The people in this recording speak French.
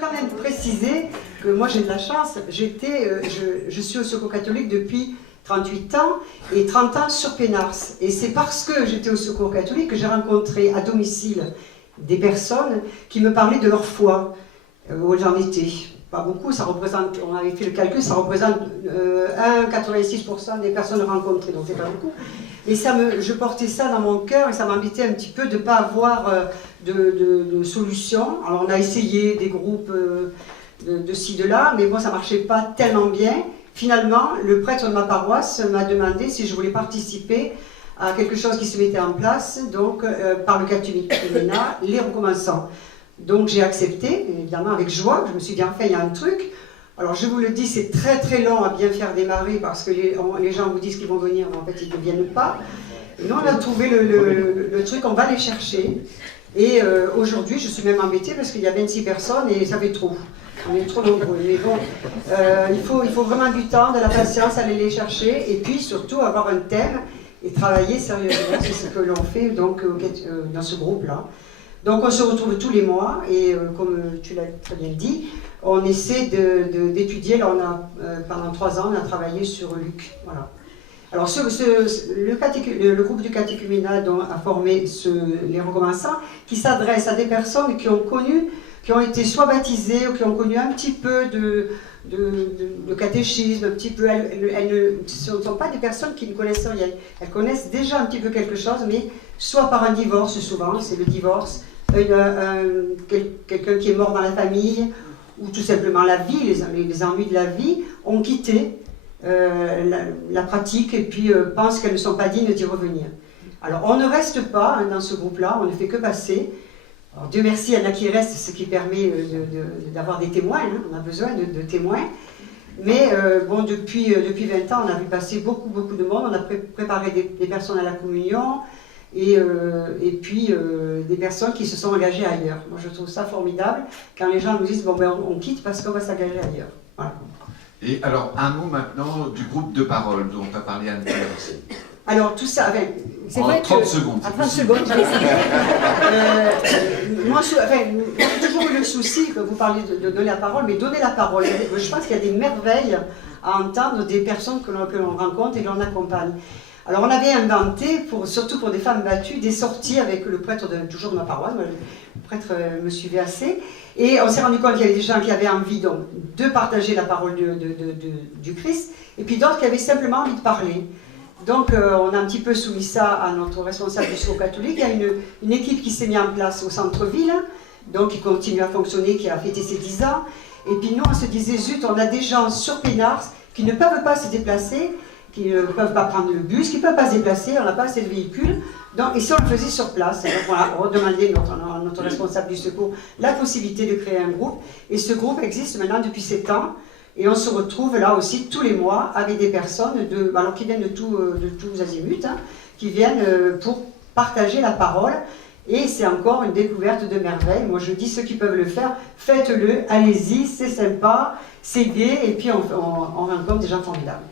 quand même préciser que moi j'ai de la chance, je suis au Secours catholique depuis 38 ans et 30 ans sur Pénars. Et c'est parce que j'étais au Secours catholique que j'ai rencontré à domicile des personnes qui me parlaient de leur foi, où j'en étais. Pas beaucoup, ça représente, on avait fait le calcul, ça représente 1,86% des personnes rencontrées, donc c'est pas beaucoup. Et je portais ça dans mon cœur et ça m'embêtait un petit peu de ne pas avoir de solution. Alors on a essayé des groupes de ci, de là, mais moi ça ne marchait pas tellement bien. Finalement, le prêtre de ma paroisse m'a demandé si je voulais participer à quelque chose qui se mettait en place, donc par le catéchuménat, les recommençants. Donc j'ai accepté, évidemment avec joie, je me suis dit enfin il y a un truc. Alors je vous le dis, c'est très très long à bien faire démarrer parce que les gens vous disent qu'ils vont venir, mais en fait ils ne viennent pas. Et nous on a trouvé le truc, on va les chercher. Et aujourd'hui je suis même embêtée parce qu'il y a 26 personnes et ça fait trop. On est trop nombreux. Mais bon, il faut vraiment du temps, de la patience, aller les chercher et puis surtout avoir un thème et travailler sérieusement. C'est ce que l'on fait donc, dans ce groupe-là. Donc on se retrouve tous les mois et comme tu l'as très bien dit, on essaie d'étudier. Là, pendant 3 ans, on a travaillé sur Luc. Voilà. Alors le groupe du catéchuménat a formé les recommençants qui s'adressent à des personnes qui ont été soit baptisées ou qui ont connu un petit peu de catéchisme, un petit peu. Ce ne sont pas des personnes qui ne connaissent rien. Elles connaissent déjà un petit peu quelque chose, mais soit par un divorce, souvent, c'est le divorce, quelqu'un qui est mort dans la famille, ou tout simplement la vie, les ennuis de la vie, ont quitté la pratique et puis pensent qu'elles ne sont pas dignes d'y revenir. Alors on ne reste pas dans ce groupe-là, on ne fait que passer. Alors, Dieu merci, il y en a qui restent, ce qui permet d'avoir des témoins, hein, on a besoin de témoins. Mais bon, depuis 20 ans, on a vu passer beaucoup de monde, on a préparé des personnes à la communion, et puis des personnes qui se sont engagées ailleurs. Moi je trouve ça formidable quand les gens nous disent bon ben on quitte parce qu'on va s'engager ailleurs. Voilà. Et alors un mot maintenant du groupe de parole dont tu as parlé Anne-Claire aussi. Alors tout ça, c'est vrai 30 que... secondes. À 30 secondes, j'ai essayé. Moi j'ai toujours eu le souci que vous parliez de donner la parole, mais donner la parole, je pense qu'il y a des merveilles à entendre des personnes que l'on rencontre et que l'on accompagne. Alors on avait inventé, surtout pour des femmes battues, des sorties avec le prêtre toujours de ma paroisse. Le prêtre me suivait assez. Et on s'est rendu compte qu'il y avait des gens qui avaient envie donc, de partager la parole du Christ, et puis d'autres qui avaient simplement envie de parler. Donc on a un petit peu soumis ça à notre responsable du Secours catholique. Il y a une équipe qui s'est mise en place au centre-ville, donc qui continue à fonctionner, qui a fêté ses 10 ans. Et puis nous on se disait, zut, on a des gens sur Pénars qui ne peuvent pas se déplacer, qui ne peuvent pas prendre le bus, qui ne peuvent pas se déplacer, on n'a pas assez de véhicules. Donc, et ça, on le faisait sur place. Alors, voilà, on a redemandé à notre responsable du secours la possibilité de créer un groupe. Et ce groupe existe maintenant depuis 7 ans. Et on se retrouve là aussi tous les mois avec des personnes qui viennent de tous azimuts, hein, qui viennent pour partager la parole. Et c'est encore une découverte de merveille. Moi, je dis ceux qui peuvent le faire, faites-le, allez-y, c'est sympa, c'est gai, et puis on rencontre des gens formidables.